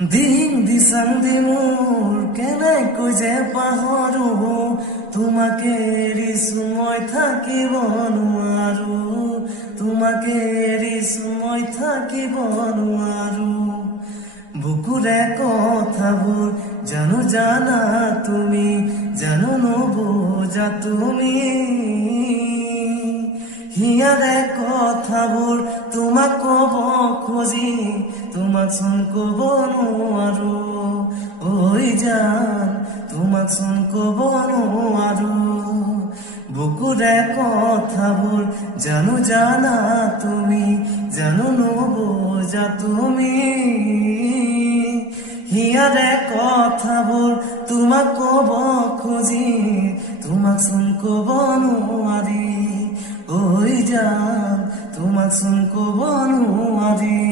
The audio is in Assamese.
দিন দিছাং দিমোৰ কেনেকৈ যে পাহৰো তোমাকে এৰিছো মই থাকিব নোৱাৰো তোমাকে এৰিছো মই থাকিব নোৱাৰো বুকুৰে কথাবোৰ জানো জানা তুমি জানো নুবুজা তুমি হিয়াৰে কথাবোৰ তোমাক কব খুজি তোমাক চোন কব নোৱাৰো ঐ জান তোমাক চোন কব নোৱাৰো বুকুৰে কথাবোৰ জানো জানা তুমি জানো নুবুজা তুমি হিয়াৰে কথাবোৰ তোমাক কব খুজি তোমাক চোন কব নোৱাৰি ঐ জান তোমাক চোন কব নোৱাৰি